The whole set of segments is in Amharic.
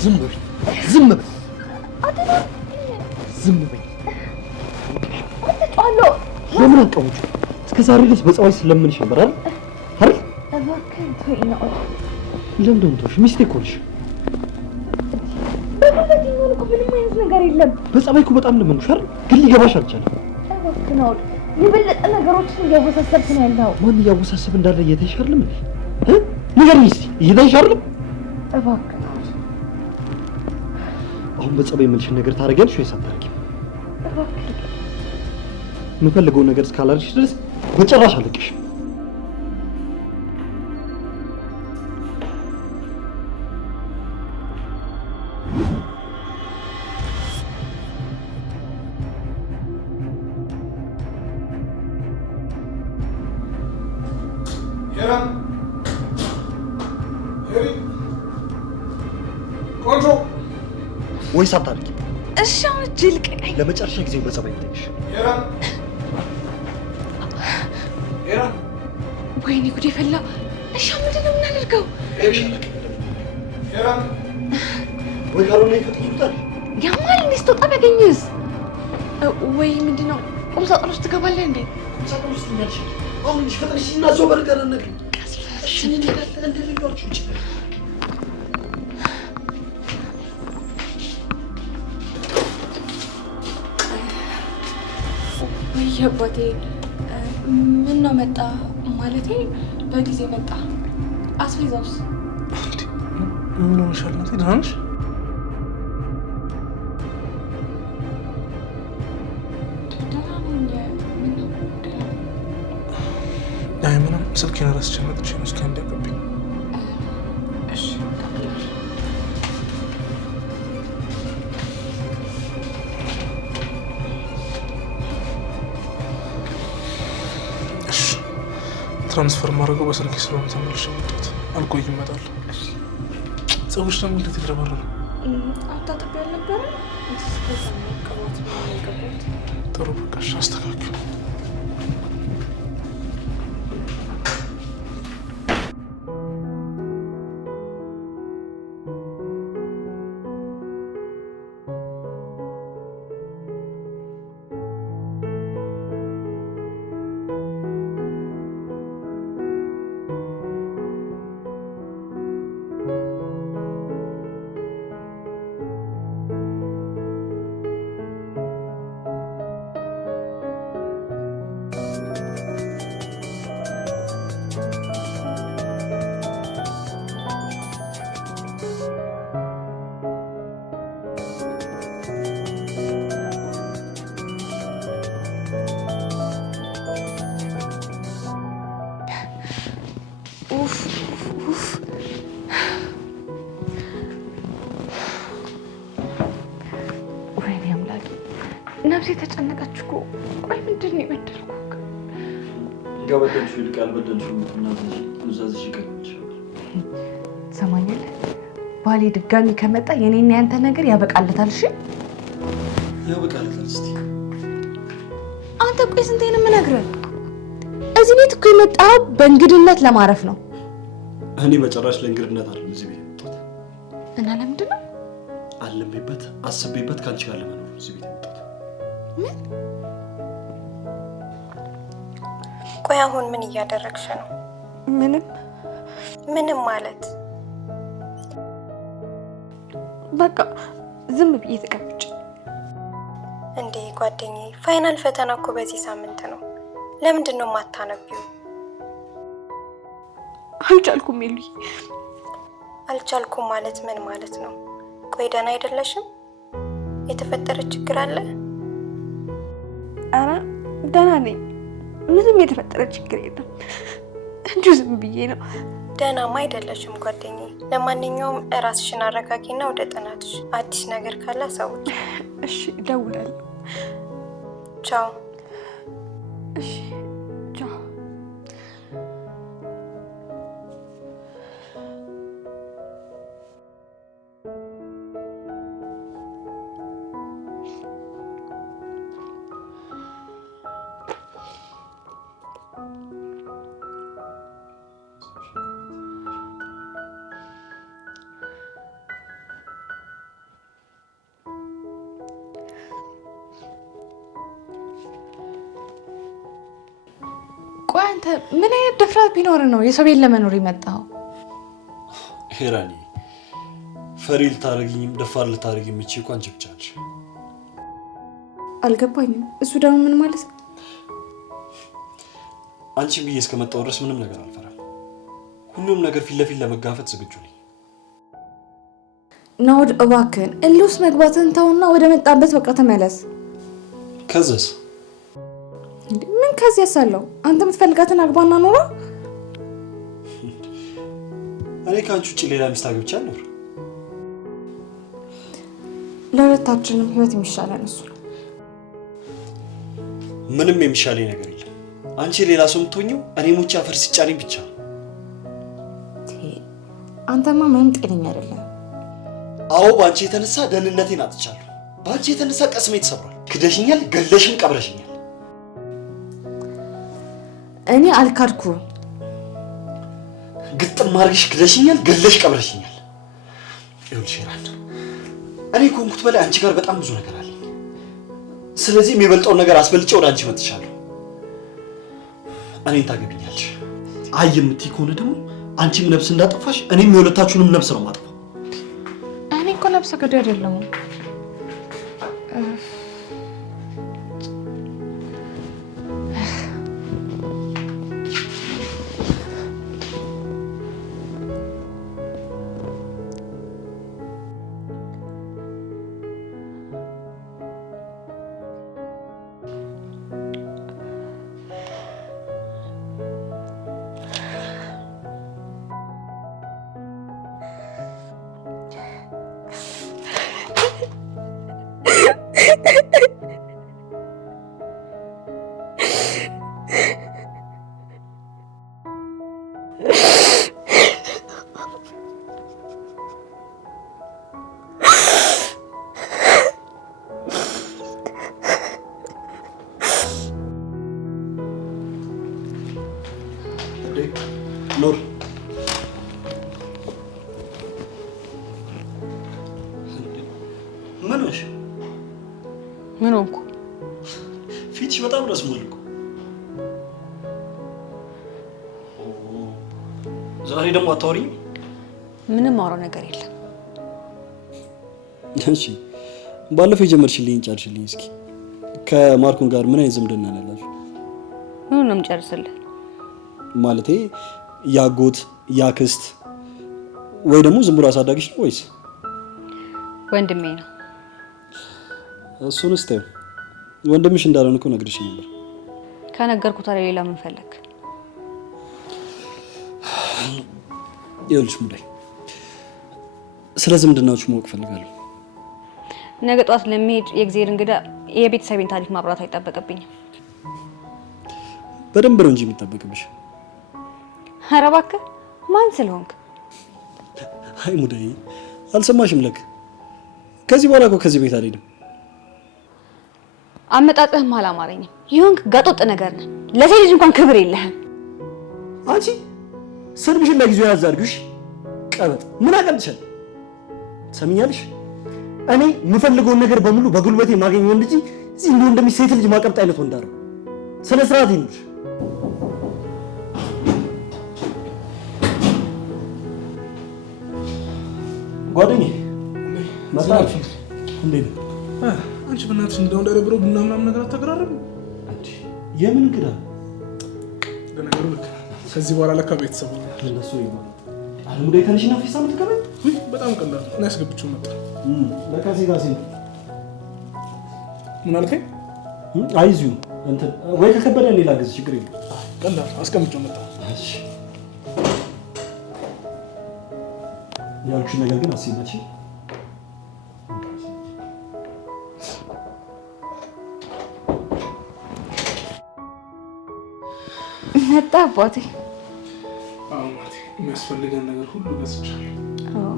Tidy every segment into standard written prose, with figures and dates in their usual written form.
ዝም በይ ዝም በይ ዝም በይ አትጫሎ ለምን አቀሙጭ እስከ ዛሬ ድረስ በፀባይ ስለምንሽ ነበር አይደል እባክህ ተወኝ ነው ለምን ደምቶሽ ሚስቴ እኮ ነሽ በዚህ ምን እኮ ምንም አይነት ነገር የለም በፀባይ እኮ በጣም ለምንሽ አይደል ግን ሊገባሽ አልቻለም እባክህ ነው ይበለጠ ነገሮችን እያወሳሰብክ ነው ያለው ማን እያወሳሰብ እንዳለ እየተሻለም ንገሪኝ እስኪ እየተሻለም እባክህ አሁን በፀባይ የምልሽን ነገር ታደርጊያለሽ ወይስ አታደርጊም? እባክህ የምፈልገው ነገር እስካላደረግሽ ድረስ በጭራሽ አልለቅሽም። ወይስ አታደርጊም? እሺ አሁን ጅልቅ ለመጨረሻ ጊዜ በፀባይ ልጠይቅሽ። ወይኔ ጉዴ ፈላ። እሺ ምንድን ነው የምናደርገው? ወይ ካልሆነ ይፈጥሩታል። ያማል እንዴ ስትወጣ ቢያገኝስ? ወይ ምንድን ነው ቁም ሳጥን ውስጥ ትገባለህ እንዴ? ቁም ሳጥን ውስጥ እንዳልሽ አሁን እንጂ ፈጥነሽ እና ሰው በርቀር ነገር እሺ ምን ይላል እንደልጆች ውጭ አባቴ ምን ነው መጣ ማለቴ በጊዜ መጣ አስፈዛውስ ምን ሆነሻል እንዴ ደህና ነሽ ምንም ስልኬን ረስቼ መጥቼ ነው እስኪ እንዳይቀብኝ እሺ ትራንስፈር ማድረገው በስልክ ስለሆነ ተመልሼ መጣሁት። አልቆይም እመጣለሁ። ፀጉርሽ ደግሞ እንዴት የተረበረበ አታጥቢ ያልነበረ ጥሩ በቃ እሺ አስተካክል። ነፍሴ ተጨነቀች እኮ። ቆይ ምንድን ነው የበደልኩህ? ያበደልሽው ይልቅ ያልበደልሽው እናትሽ ይቀርልሻል። ትሰማኛለህ? ባሌ ድጋሚ ከመጣ የኔና ያንተ ነገር ያበቃለታል። እሺ ያበቃለታል። እስቲ አንተ ቆይ ስንቴ ነው የምነግርህ? እዚህ ቤት እኮ የመጣው በእንግድነት ለማረፍ ነው። እኔ በጭራሽ ለእንግድነት አይደለም እዚህ ቤት የመጣሁት። እና ለምንድን ነው? አልሜበት አስቤበት ካንቺ ጋር ለመኖር እዚህ ቤት የመጣሁት። ምን? ቆይ አሁን ምን እያደረግሽ ነው? ምንም ማለት በቃ ዝም ብዬ ተቀምጬ። እንዴ ጓደኛዬ፣ ፋይናል ፈተና እኮ በዚህ ሳምንት ነው። ለምንድን ነው የማታነቢው? አልቻልኩም ሜሉዬ። አልቻልኩም ማለት ምን ማለት ነው? ቆይ ደህና አይደለሽም? የተፈጠረ ችግር አለ? ኧረ ደህና ነኝ። ምንም የተፈጠረ ችግር የለም። እንዲሁ ዝም ብዬ ነው። ደህናማ አይደለሽም ጓደኛዬ። ለማንኛውም ራስሽን አረጋጊና ወደ ጥናትሽ። አዲስ ነገር ካለ አሳውቂ። እሺ እደውላለሁ። ቻው። እሺ ቻው። ቆይ አንተ ምን አይነት ድፍረት ቢኖር ነው የሰው ቤት ለመኖር የመጣው? ሄራኒ ፈሪ ልታረጊኝም ደፋር ልታረጊኝ የምትችይው እኮ አንቺ ብቻ ነሽ። አልገባኝም። እሱ ደግሞ ምን ማለት ነው? አንቺ ብዬ እስከመጣሁ ድረስ ምንም ነገር አልፈራም። ሁሉም ነገር ፊት ለፊት ለመጋፈጥ ዝግጁ ነኝ። ናውድ እባክህን እልውስ መግባትን ተውና ወደ መጣበት በቃ ተመለስ። ከዛስ? ምን ከዚህ ያሳለው? አንተ የምትፈልጋትን አግባና ኖራ። እኔ ከአንቺ ውጭ ሌላ ሚስት አግብቼ አልኖር። ለሁለታችንም ህይወት የሚሻለን እሱ ነው። ምንም የሚሻለኝ ነገር የለም። አንቺ ሌላ ሰው የምትሆኚው እኔ ሞቼ አፈር ሲጫነኝ ብቻ ነው። አንተማ ምንም ጤነኛ አይደለም። አዎ በአንቺ የተነሳ ደህንነቴን አጥቻለሁ። በአንቺ የተነሳ ቀስሜ ተሰብሯል። ክደሽኛል፣ ገለሽም ቀብረሽኛል። እኔ አልካድኩም። ግጥም አድርገሽ ክደሽኛል፣ ገለሽ ቀብረሽኛል። ይኸውልሽ ሄራን፣ እኔ ከሆንኩት በላይ አንቺ ጋር በጣም ብዙ ነገር አለኝ። ስለዚህ የሚበልጠውን ነገር አስበልጬ ወደ አንቺ መጥቻለሁ። እኔን ታገቢኛለሽ። አይ የምትይ ከሆነ ደግሞ አንቺም ነፍስ እንዳጠፋሽ እኔም የሁለታችሁንም ነፍስ ነው ማጥፋው። እኔ እኮ ነፍሰ ገዳይ አይደለሁም። ኖር ምን ነሽ? ምን ሆንኩ? ፊትሽ በጣም ረስሟል እኮ። ዛሬ ደግሞ አታወሪኝ? ምንም ማውራው ነገር የለም። እሺ ባለፈው የጀመርሽልኝ ጫልሽልኝ። እስኪ ከማርኩን ጋር ምን አይነት ዝምድና ነው ያላችሁ? ምን ነው የምጨርስልህ? ማለቴ ያጎት ያክስት ወይ ደግሞ ዝም ብሎ አሳዳጊሽ ነው ወይስ? ወንድሜ ነው። እሱንስ ተይው። ወንድምሽ እንዳልሆነ እኮ ነግሬሽ ነበር። ከነገርኩት ታዲያ ሌላ ምን ፈለክ? ይኸውልሽ ሙዳይ፣ ስለ ዝምድናዎቹ ማወቅ ፈልጋለሁ። ነገ ጧት ለሚሄድ የእግዚአብሔር እንግዳ የቤተሰቤን ታሪክ ማብራት አይጠበቅብኝም። በደንብ ነው እንጂ የሚጠበቅብሽ። ኧረ እባክህ ማን ስለሆንክ? አይ ሙዳይ አልሰማሽም ለክ። ከዚህ በኋላ እኮ ከዚህ ቤት አልሄድም። አመጣጥህም አላማረኝም። ይሁንክ ጋጦጥ ነገር ነህ። ለሴት ልጅ እንኳን ክብር የለህም። አንቺ ስድብሽን ለጊዜው ያዝ አድርጊሽ። ቀበጥ ምን አቀልጥሻል? ሰሚኛልሽ? እኔ የምፈልገውን ነገር በሙሉ በጉልበቴ ማገኘው እንጂ እዚህ እንደው እንደሚሴት ልጅ ማቀብጥ አይነት ወንድ አይደለም። ስነ ስርዓት ይኑርሽ። ጓደኛዬ መጣች እንዴ? አንቺ በእናትሽ እንደው እንዳይደብረው ቡና ምናምን ነገር አታቀራረቡ እንዴ? የምን እንግዳ? ለነገሩ ልክ ከዚህ በኋላ ለካ ቤተሰቡ ለነሱ ይሆናል። አልሙዳይ ተነሽና ፊሳ ምትከበል በጣም ቀላል ነው። ያስገብቹ መጣ ለካሴ ጋሴ ምን አልከኝ? አይዚው እንትን ወይ ከከበደ ሌላ ግዝ ችግር የለም። ቀላል አስቀምጬው መጣ። እሺ ያልኩሽ ነገር ግን አስይናች መጣ አባቴ። አዎ ማቴ፣ የሚያስፈልገን ነገር ሁሉ ገዝቻለሁ። አዎ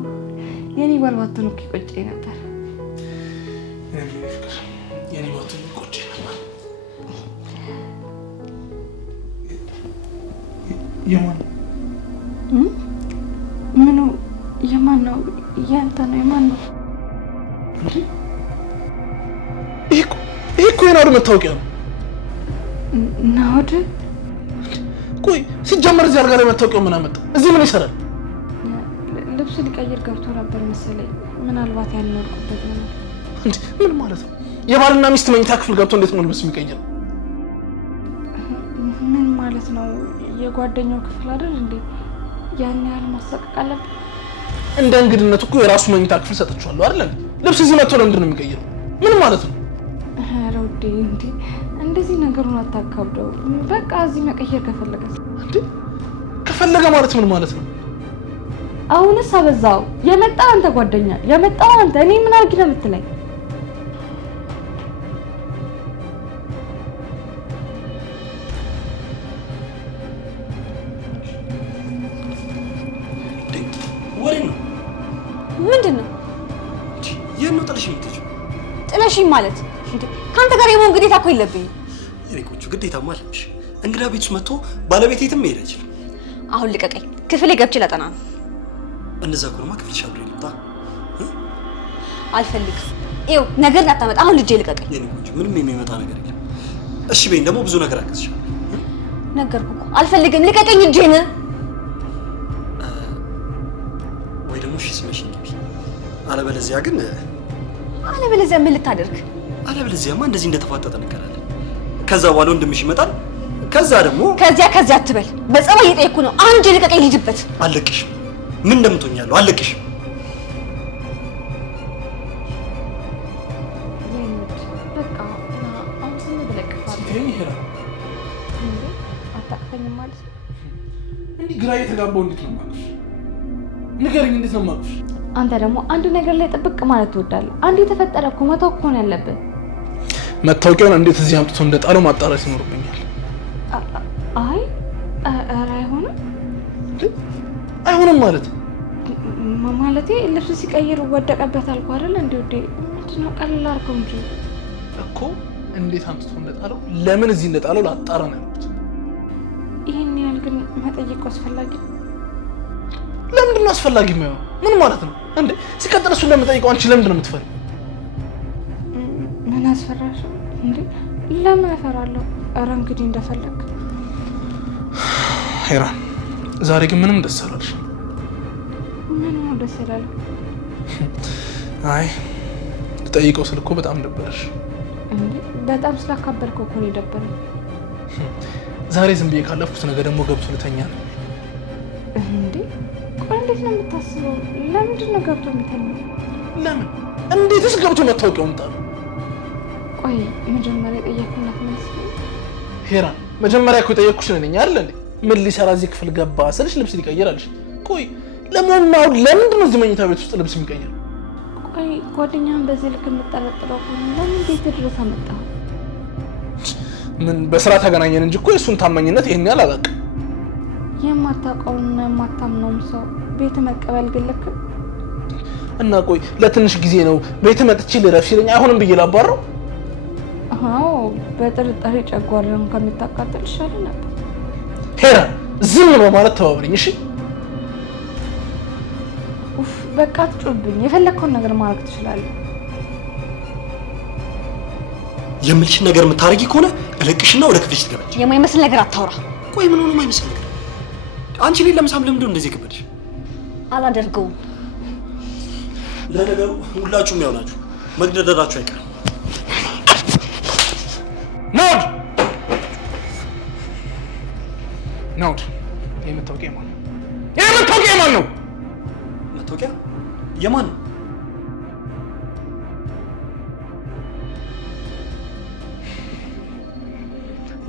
የኔ ባልባትን እኮ ይቆጨኝ ነበር። የኔ ባልባትን ይቆጨኝ ነበር። የማን ምኑ? የማን ነው? ያንተ ነው? የማን ነው? ይሄ እኮ የናውድ መታወቂያ ነው። ናውድ? ቆይ ሲጀመር እዚህ አልጋ ላይ መታወቂያው ምን አመጣ? እዚህ ምን ይሰራል? ልብስ ሊቀይር ገብቶ ነበር መሰለኝ። ምናልባት ያልኖርኩበት ነው። እንዴ ምን ማለት ነው? የባልና ሚስት መኝታ ክፍል ገብቶ እንዴት ነው ልብስ የሚቀይረው? ምን ማለት ነው? የጓደኛው ክፍል አይደል እንዴ? ያን ያህል ማሰቀቅ አለብን? እንደ እንግድነት እኮ የራሱ መኝታ ክፍል ሰጥቻለሁ አይደል? ልብስ እዚህ መጥቶ ለምንድን ነው የሚቀይረው? ምን ማለት ነው? ኧረ ውዴ እንዴ እንደዚህ ነገሩን አታካብደው። በቃ እዚህ መቀየር ከፈለገ እንዴ ከፈለገ ማለት ምን ማለት ነው? አሁንስ አበዛው። የመጣው አንተ ጓደኛ፣ የመጣው አንተ። እኔ ምን አድርጊ ነው የምትለኝ? ወሬ ነው። ምንድን ነው? የት ነው ጥለሽ የምትሄጂው? ጥለሽኝ ማለት እንዴ? ካንተ ጋር የመሆን ግዴታ እኮ የለብኝም። የኔ ቆንጆ ግዴታማ አለብሽ። እንግዳ ቤት ውስጥ መጥቶ ባለቤት የትም መሄድ አይችልም። አሁን ልቀቀኝ። ክፍሌ ገብቼ ላጠና ነው። እንደዛ ከሆነማ ክፍልሽ አብሬ ልምጣ። አልፈልግም። ይኸው ነገር እንዳታመጣ። አሁን ልጄ ልቀቀኝ። የኔ ቆንጆ ምንም የሚመጣ ነገር የለም። እሺ በይኝ። ደግሞ ብዙ ነገር አገዝሻለሁ። ነገርኩህ እኮ አልፈልግም። ልቀቀኝ እጄን። ወይ ደግሞ እሺ ስመሽኝ ግቢ። አለበለዚያ ግን አለበለዚያ ምን ልታደርግ? አለበለዚያማ እንደዚህ እንደተፋጠጠ እንቀራለን። ከዛ በኋላ ወንድምሽ ይመጣል። ከዛ ደግሞ ከዚያ አትበል። በጸባይ እየጠየኩ ነው። አንዴ ልቀቀኝ። ልጅበት አለቅሽም። ምን እንደምትሆኛለሁ አለቅሽም። በቃ አሁን ስም ብለቅፋለሁ። አታቅፈኝም ማለት ነው? እንዲህ ግራ እየተጋባው እንዴት ነው የማውቅሽ? ንገሪኝ፣ እንዴት ነው የማውቅሽ? አንተ ደግሞ አንድ ነገር ላይ ጥብቅ ማለት ትወዳለህ። አንድ የተፈጠረ እኮ መተው እኮ ነው ያለብህ። መታወቂያውን እንዴት እዚህ አምጥቶ እንደጣለው ማጣራት ይኖርብኛል። አይ ኧረ አይሆንም። አይሆንም ማለት ማለቴ ልብስ ሲቀይር ወደቀበት አልኩ አይደል? እንዴ ወዴ ምንድን ነው? ቀለል አድርገው እንጂ እኮ እንዴት አምጥቶ እንደጣለው ለምን እዚህ እንደጣለው ላጣራ ነው ያልኩት። ይሄን ያህል ግን መጠየቁ አስፈላጊ ነው? ለምንድን ነው አስፈላጊ የማይሆነው? ምን ማለት ነው እንዴ? ሲቀጥል እሱን ለምጠይቀው አንቺ ለምንድን ነው የምትፈሪው? ምን አስፈራሽ እንዴ? ለምን እፈራለሁ? ኧረ እንግዲህ እንደፈለግ። ሄራን ዛሬ ግን ምንም ደስ አላለሽ። ምን ነው ደስ ይላል? አይ ልጠይቀው ስል እኮ በጣም ደበረሽ። እንዴ በጣም ስላካበድከው እኮ ነው የደበረኝ። ዛሬ ዝም ብዬ ካለፍኩት ነገ ደግሞ ገብቶ ልተኛ ነው። እንዴ ቆይ እንዴት ነው የምታስበው? ለምንድን ነው ገብቶ የሚተኛው? ለምን? እንዴትስ ገብቶ መታወቂያውን ጣሉ? ቆይ መጀመሪያ የጠየኩላት መልስ ሄራን፣ መጀመሪያ እኮ የጠየኩሽ ነኝ አይደል እንዴ? ምን ሊሰራ እዚህ ክፍል ገባ ስልሽ ልብስ ሊቀይር አለሽ። ቆይ ለምን ለምንድን ነው እዚህ መኝታ ቤት ውስጥ ልብስ የሚቀይር? ቆይ ጓደኛህን በዚህ ልክ የምጠረጥረው ከሆነ ለምን ቤት ድረስ አመጣኸው? ምን በስራ ተገናኘን እንጂ እኮ የእሱን ታማኝነት ይሄን ያህል አላውቅም። የማታውቀውና የማታምነውን ሰው ቤት መቀበል ግን ልክ እና ቆይ ለትንሽ ጊዜ ነው ቤት መጥቼ ልረፍ ሲለኝ አይሆንም ብዬ ላባረው? አዎ በጥርጣሬ ጨጓራውን ከምታቃጥል ይሻል ነበር። ሄራን ዝም ነው ማለት ተባብረኝ እሺ? ኡፍ በቃ አትጮህብኝ። የፈለግከውን ነገር ማድረግ ትችላለህ። የምልሽን ነገር የምታረጊ ከሆነ እለቅሽና ወደ ክፍልሽ ትገባለሽ። የማይመስል ነገር አታውራ። ቆይ ምን ሆነ የማይመስል ነገር? አንቺ ላይ ለምሳም ለምንድን ነው እንደዚህ ከበድሽ? አላደርገውም። ለነገሩ ሁላችሁም ያው ናችሁ፣ መግደዳችሁ አይቀርም። ናውድ ናውድ፣ የመታወቂያ የማን ነው? የመታወቂያ የማን ነው? መታወቂያ የማን ነው?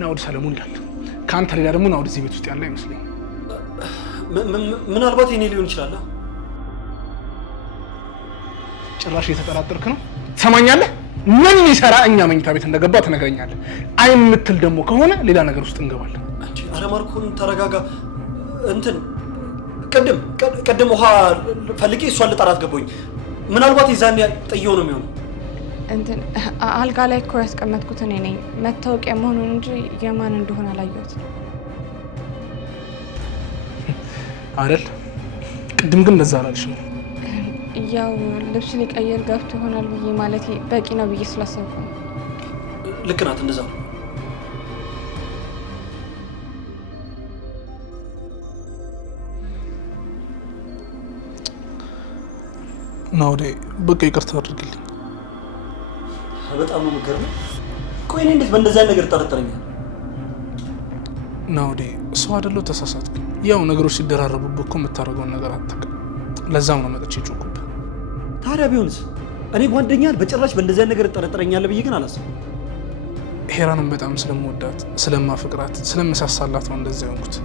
ናውድ ሰለሞን ይላል። ከአንተ ሌላ ደግሞ ናውድ እዚህ ቤት ውስጥ ያለ አይመስለኝም። ምናልባት የኔ ሊሆን ይችላል። ጭራሽ እየተጠራጠርክ ነው? ትሰማኛለህ? ምን ሊሰራ እኛ መኝታ ቤት እንደገባ ትነግረኛለህ። አይ የምትል ደግሞ ከሆነ ሌላ ነገር ውስጥ እንገባለን። ኧረ ማርኮን ተረጋጋ። እንትን ቅድም ውሃ ፈልጌ እሷን ልጠራት ገባኝ። ምናልባት የዛኔ ጥዬው ነው የሚሆነው። እንትን አልጋ ላይ እኮ ያስቀመጥኩት እኔ ነኝ። መታወቂያ መሆኑን እንጂ የማን እንደሆነ አላየሁትም አይደል? ቅድም ግን እንደዛ አላልሽም። ያው ልብስ ሊቀየር ገብቶ ይሆናል ብዬ ማለቴ በቂ ነው ብዬ ስላሰብኩ ነው። ልክ ናት። እንደዛ ነው። ናውዴ በቃ ይቅርታ አድርግልኝ። በጣም ነው የምትገርመው። ቆይ እኔ እንዴት በእንደዚያ ነገር ጠረጠረኛል? ናውዴ ሰው አይደለሁ ተሳሳትኩ። ያው ነገሮች ሲደራረቡብህ እኮ የምታደርገውን ነገር አታውቅም። ለዛም ነው መጥቼ ጮኩብህ። ታዲያ ቢሆንስ? እኔ ጓደኛል በጭራሽ በእንደዚያ ነገር ጠረጠረኛል ብዬ ግን አላሰብኩም። ሄራንን በጣም ስለምወዳት፣ ስለማፍቅራት፣ ስለምሳሳላት ነው እንደዚያ የሆንኩት።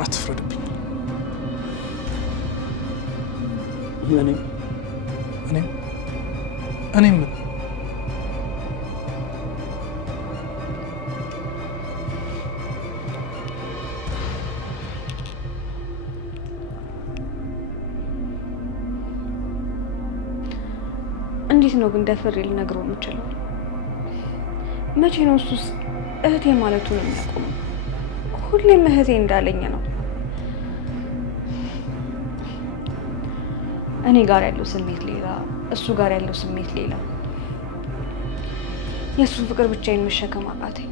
አትፍረድብኝ። እኔም እንዴት ነው ግን ደፍሬ ልነግረው የምችለው? መቼ ነው እሱስ እህቴ ማለቱን የሚያቆመው? ሁሌም እህቴ እንዳለኝ ነው። እኔ ጋር ያለው ስሜት ሌላ፣ እሱ ጋር ያለው ስሜት ሌላ። የእሱን ፍቅር ብቻዬን መሸከም አቃተኝ።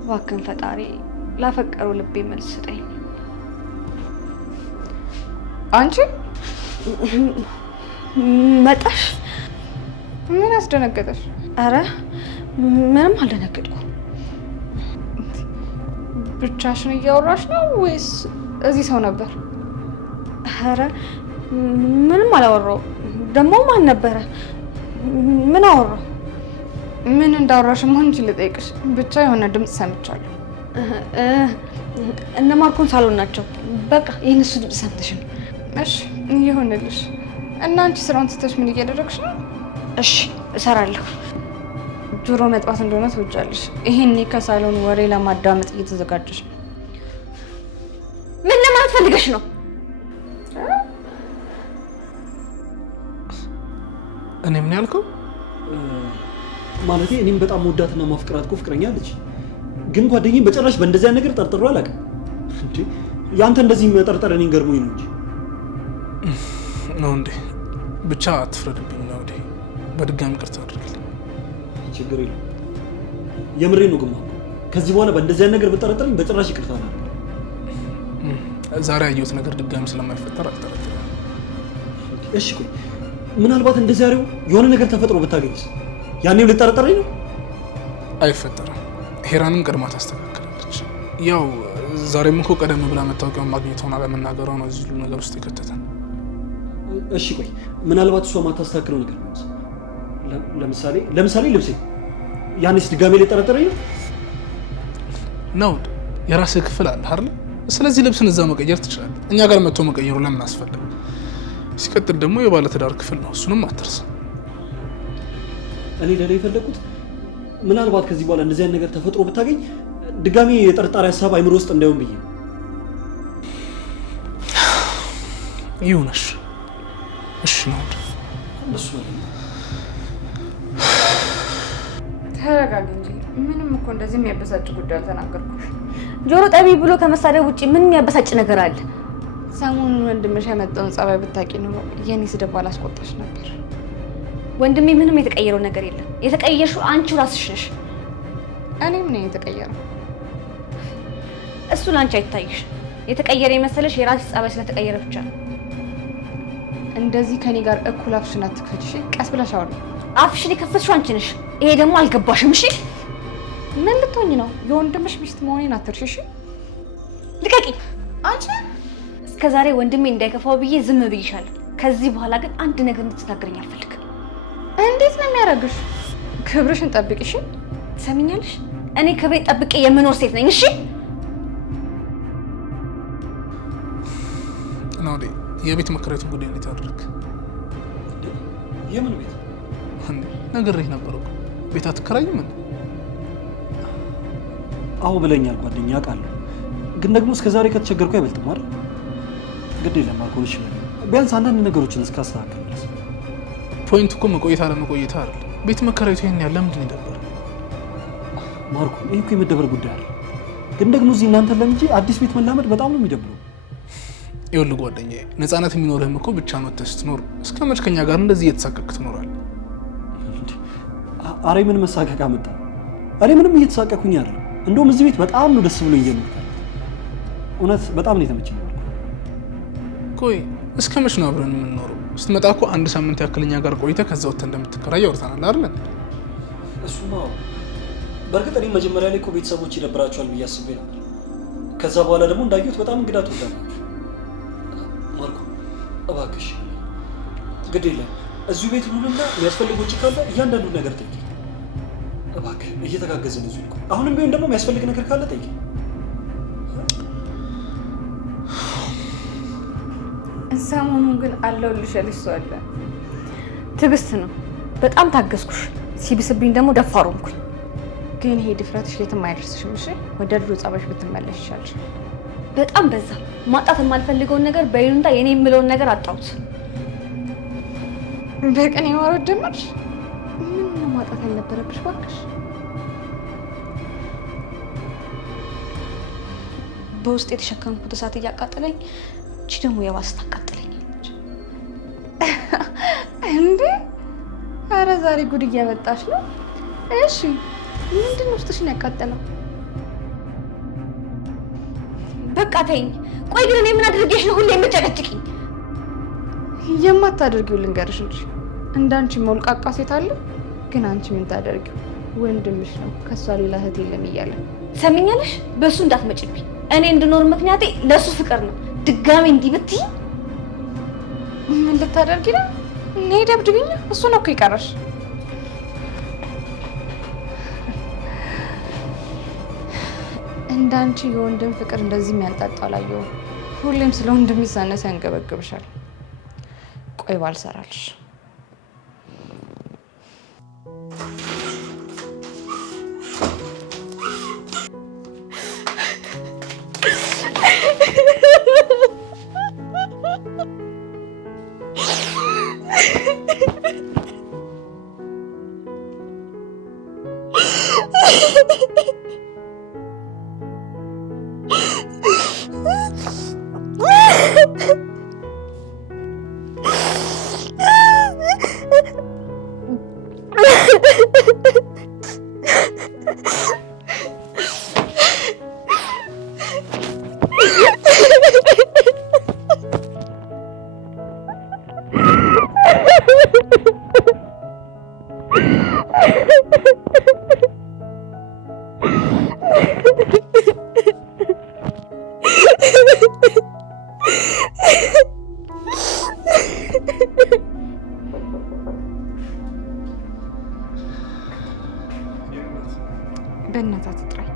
እባክህን ፈጣሪ ላፈቀረው ልቤ መልስ ስጠኝ። አንቺ መጣሽ? ምን አስደነገጠሽ? አረ ምንም አልደነገጥኩም። ብቻሽን እያወራሽ ነው ወይስ እዚህ ሰው ነበር? አረ ምንም አላወራው። ደግሞ ማን ነበረ? ምን አወራው? ምን እንዳወራሽ መሆን እንጂ ልጠይቅሽ። ብቻ የሆነ ድምፅ ሰምቻለሁ። እነ ማርኮን ሳሎን ናቸው። በቃ ይህን እሱ ድምፅ ሰምተሽ ነው። እሺ ይሁንልሽ። እና አንቺ ስራውን ትተሽ ምን እያደረግሽ ነው? እሺ እሰራለሁ። ጆሮ መጥባት እንደሆነ ትወጃለሽ። ይሄን ከሳሎን ወሬ ለማዳመጥ እየተዘጋጀሽ ነው። ምን ለማለት ፈልገሽ ነው? እኔ ምን ያልከው? ማለቴ እኔም በጣም ወዳትና ማፍቅራት እኮ ፍቅረኛ አለች። ግን ጓደኛዬ በጭራሽ በእንደዚያ ነገር ጠርጥሮ አላውቅም። እንዴ ያንተ እንደዚህ መጠርጠር እኔን ገርሞኝ ነው እንጂ ነው እንዴ? ብቻ አትፍረድብኝ ነው እንዴ? በድጋሚ ይቅርታ አድርግልኝ። ችግር የለም የምሬ ነው። ግማ ከዚህ በኋላ በእንደዚያ ነገር ብጠረጠረኝ በጭራሽ ይቅርታ አላደርግም። ዛሬ ያየሁት ነገር ድጋሚ ስለማይፈጠር አልጠረጥርም። እሺ ቆይ ምናልባት እንደዛሬው የሆነ ነገር ተፈጥሮ ብታገኝስ? ያኔም ልጠረጠረኝ ነው? አይፈጠርም። ሄራንም ቀድማ ታስተካክላለች። ያው ዛሬም እኮ ቀደም ብላ መታወቂያውን ማግኘቷን አለመናገሯ ነው እዚህ ሁሉ ነገር ውስጥ የከተተን። እሺ ቆይ ምናልባት እሷ ማታስተካክለው ነገር ነው። ለምሳሌ ልብሴ ያኔስ ድጋሜ ልጠረጠረኝ ነው? ናውድ የራስህ ክፍል አለ አይደል? ስለዚህ ልብስን እዛ መቀየር ትችላለህ። እኛ ጋር መጥቶ መቀየሩ ለምን አስፈለገ? ሲቀጥል ደግሞ የባለ ትዳር ክፍል ነው፣ እሱንም አትርሳ። እኔ ለሌላ የፈለኩት ምናልባት ከዚህ በኋላ እንደዚህ አይነት ነገር ተፈጥሮ ብታገኝ ድጋሜ የጠርጣሪ ሀሳብ አይምሮ ውስጥ እንዳይሆን ብዬ ነው። ይሁንሽ። እሺ ናውድ እሱ ተረጋጊ እንጂ። ምንም እኮ እንደዚህ የሚያበሳጭ ጉዳይ አልተናገርኩሽ። ጆሮ ጠቢ ብሎ ከመሳደብ ውጪ ምን የሚያበሳጭ ነገር አለ? ሰሞኑን ወንድምሽ ያመጣውን ጸባይ ብታውቂ ኖሮ የኔ ስድብ አላስቆጣሽ ነበር። ወንድሜ ምንም የተቀየረው ነገር የለም። የተቀየርሽው አንቺው ራስሽ ነሽ። እኔ ምን የተቀየረው? እሱ ላንቺ አይታይሽ። የተቀየረ የመሰለሽ የራስሽ ጸባይ ስለተቀየረ ብቻ ነው። እንደዚህ ከኔ ጋር እኩል አፍሽን አትክፈች እሺ? ቀስ ብለሽ አውሪ። አፍሽን የከፈትሽው አንቺ ነሽ። ይሄ ደግሞ አልገባሽም። እሺ ምን ልትሆኚ ነው? የወንድምሽ ሚስት መሆኔን አትርሺ እሺ? ልቀቂ አንቺ። እስከዛሬ ወንድሜ እንዳይከፋው ብዬ ዝም ብዬሻለሁ። ከዚህ በኋላ ግን አንድ ነገር እንድትናገረኝ አልፈልግም። እንዴት ነው የሚያደርግሽ? ክብርሽን ጠብቂ እሺ? ትሰሚኛለሽ? እኔ ክብሬን ጠብቄ የምኖር ሴት ነኝ። እሺ ናውዴ የቤት መከራየቱን ጉዳይ እንዴት አደረግ? የምን ቤት? ነግሬህ ነበር እኮ ቤት አትከራይም እንዴ? አዎ ብለኛል ጓደኛ፣ አውቃለሁ። ግን ደግሞ እስከዛሬ ከተቸገርኩ አይበልጥም አይደል? ግድ የለም አልኩህ። እሺ ቢያንስ አንዳንድ ነገሮችን እስካስተካክል ድረስ። ፖይንት እኮ መቆየት አለመቆየት አይደል? ቤት መከራየቱ ይሄን ያለ ምንድን ይደበር? ማርኮ ይሄ እኮ የመደበር ጉዳይ አለ። ግን ደግሞ እዚህ እናንተን ለምጄ አዲስ ቤት መላመድ በጣም ነው የሚደብረው። ይኸውልህ ጓደኛዬ፣ ነፃነት የሚኖርህም እኮ ብቻህን ወጥተህ ስትኖር። እስከ መች ከኛ ጋር እንደዚህ እየተሳቀቅ ትኖራለህ? አሬ ምን መሳቀቅ አመጣ? እኔ ምንም እየተሳቀቅኩኝ አይደለም። እንደውም እዚህ ቤት በጣም ነው ደስ ብሎኝ እየኖርኩ። እውነት በጣም ነው የተመቸኝ። ቆይ እስከ መች ነው አብረን የምንኖረው? ስትመጣ እኮ አንድ ሳምንት ያክልኛ ጋር ቆይተህ ከዛ ወጥተህ እንደምትከራይ አውርተናል አይደል? እሱማ በእርግጥ እኔ መጀመሪያ ላይ እኮ ቤተሰቦች ይደብራቸዋል ብዬ አስቤ ነበር። ከዛ በኋላ ደግሞ እንዳየሁት በጣም እንግዳ ትወዳለች። ማርኮ እባክሽ ግድ የለም እዚሁ ቤት ሁሉና የሚያስፈልግ ውጭ ካለ እያንዳንዱ ነገር ጠይቂ። እባክህ እየተጋገዝን እዚሁ እኮ አሁንም ቢሆን ደግሞ የሚያስፈልግ ነገር ካለ ጠይቂ። ሰሞኑን ግን አለሁልሽ ያለሽ ሰው አለ። ትዕግስት ነው። በጣም ታገዝኩሽ። ሲብስብኝ ደግሞ ደፋር ሆንኩኝ። ግን ይሄ ድፍረትሽ የትም አይደርስሽም። እሺ ወደ ድሮ ጸባይሽ ብትመለሽ ይሻልሽ። በጣም በዛ። ማጣት የማልፈልገውን ነገር በይሉንታ የኔ የምለውን ነገር አጣሁት። በቀን የማወራው ጀመርሽ። ምን ማጣት ያልነበረብሽ እባክሽ። በውስጥ የተሸከምኩት እሳት እያቃጠለኝ እቺ ደግሞ የባስ ታቃጥለኛለች። እንዴ ኧረ ዛሬ ጉድ እያመጣሽ ነው። እሺ ምንድን ነው ውስጥሽን ያቃጠለው? በቃ ተይኝ። ቆይ ግን እኔ ምን አድርጌሽ ነው ሁሌ የምጨቀጭቂኝ? የማታደርጊው ልንገርሽ እንጂ እንዳንቺ ሞልቃቃ ሴት አለ። ግን አንቺ ምን ታደርጊው? ወንድምሽ ነው ከሷ ሌላ እህት የለም እያለ ሰምኛለሽ። በእሱ እንዳትመጭብኝ። እኔ እንድኖር ምክንያቴ ለእሱ ፍቅር ነው። ድጋሜ እንዲህ ብትይ ምን ልታደርጊ ነው? እኔ ደብድብኝ። እሱ ነው እኮ ይቀረሽ። እንዳንቺ የወንድም ፍቅር እንደዚህ የሚያንጣጣ አላየሁም። ሁሌም ስለ ወንድም ይሳነስ ያንገበግብሻል። ቆይ ባልሰራልሽ። በእናትህ አትጥራኝ።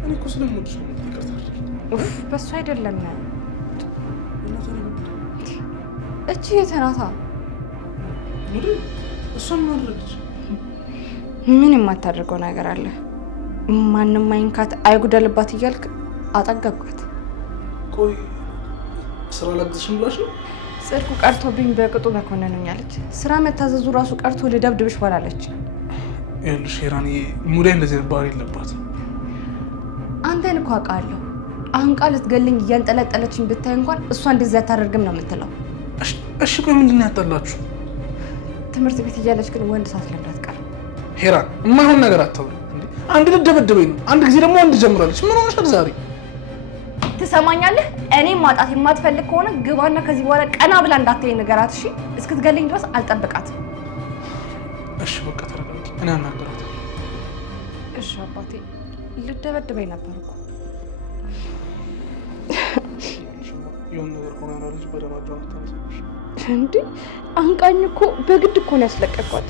እኔ እኮ ስለምወድሽ ነው። ይቅርታ በእሱ አይደለም። እቺ የተናታ እሷን ማድረግች ምን የማታደርገው ነገር አለ? ማንም አይንካት አይጉደልባት እያልክ አጠገብኳት። ቆይ ስራ ላግዝሽም ብላሽ ነው? ጽድቁ ቀርቶብኝ በቅጡ በኮነኑኛለች። ስራ መታዘዙ ራሱ ቀርቶ ልደብድብሽ ባላለች። ይኸውልሽ ሄራንዬ ሙዳይ እንደዚህ ባህሪ የለባትም። አንተን እኮ አውቃለሁ። አሁን ቃል ልትገልኝ እያንጠለጠለችኝ ብታይ እንኳን እሷ እንደዚህ አታደርግም ነው የምትለው። እሺ ቆይ ምንድን ነው ያጣላችሁ? ትምህርት ቤት እያለች ግን ወንድ ሳትለምድ አትቀርም። ሄራን የማይሆን ነገር አታውሪ። አንድ ልደበደበኝ ነው፣ አንድ ጊዜ ደግሞ ወንድ ጀምራለች። ምን ሆነሻል ዛሬ? ትሰማኛለህ? እኔም ማጣት የማትፈልግ ከሆነ ግባና ከዚህ በኋላ ቀና ብላ እንዳትለኝ ንገራት። እሺ እስክትገልኝ ድረስ አልጠብቃትም። እሺ በቃ ተረጋጊ፣ እኔ አናገራታለሁ። እሺ አባቴ ልደበድበኝ ነበር እኮ። የሆነ ነገር ሆና ነው ልጅ በደማጇን ታነሳሽ እንዴ? አንቃኝ እኮ በግድ እኮ ነው ያስለቀኳት።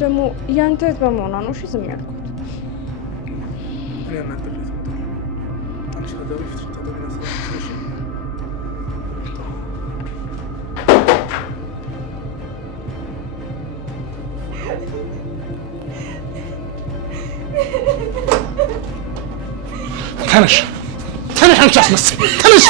ደግሞ ያንተ እህት በመሆኗ ነው እሺ ዝም ያልኩት። እኔ አናገርለት ነው። አንቺ ከዛ በፊት ተደረገ ስለሽ ተነሽ አንቺ አስመሳይ ተነሽ።